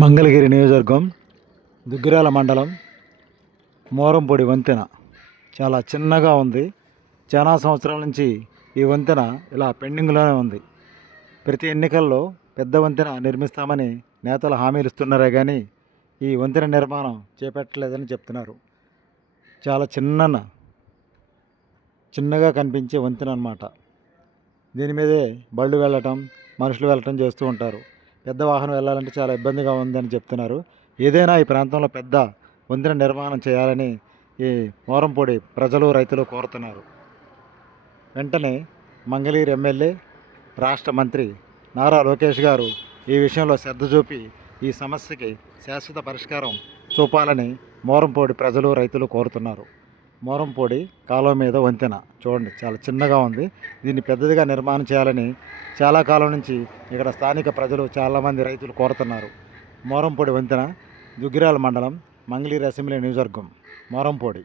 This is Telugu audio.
మంగళగిరి నియోజకవర్గం దుగ్గిరాల మండలం మోరంపొడి వంతెన. చాలా చిన్నగా ఉంది. చాలా సంవత్సరాల నుంచి ఈ వంతెన ఇలా పెండింగ్లోనే ఉంది. ప్రతి ఎన్నికల్లో పెద్ద వంతెన నిర్మిస్తామని నేతలు హామీలు ఇస్తున్నారే కానీ ఈ వంతెన నిర్మాణం చేపట్టలేదని చెప్తున్నారు. చాలా చిన్న చిన్నగా కనిపించే వంతెన అనమాట దీని మీదే బళ్ళు వెళ్ళటం మనుషులు వెళ్ళటం చేస్తూ ఉంటారు. పెద్ద వాహనం వెళ్ళాలంటే చాలా ఇబ్బందిగా ఉందని చెప్తున్నారు. ఏదైనా ఈ ప్రాంతంలో పెద్ద వంతెన నిర్మాణం చేయాలని ఈ మోరంపూడి ప్రజలు రైతులు కోరుతున్నారు. వెంటనే మంగళగిరి ఎమ్మెల్యే రాష్ట్ర మంత్రి నారా లోకేష్ గారు ఈ విషయంలో శ్రద్ధ చూపి ఈ సమస్యకి శాశ్వత పరిష్కారం చూపాలని మోరంపూడి ప్రజలు రైతులు కోరుతున్నారు. మోరంపొడి కాలువ మీద వంతెన. చూడండి చాలా చిన్నగా ఉంది. దీన్ని పెద్దదిగా నిర్మాణం చేయాలని చాలా కాలం నుంచి ఇక్కడ స్థానిక ప్రజలు చాలామంది రైతులు కోరుతున్నారు. మోరంపొడి వంతెన దుగ్గిరాల మండలం మంగళీరు అసెంబ్లీ నియోజకవర్గం. మోరంపొడి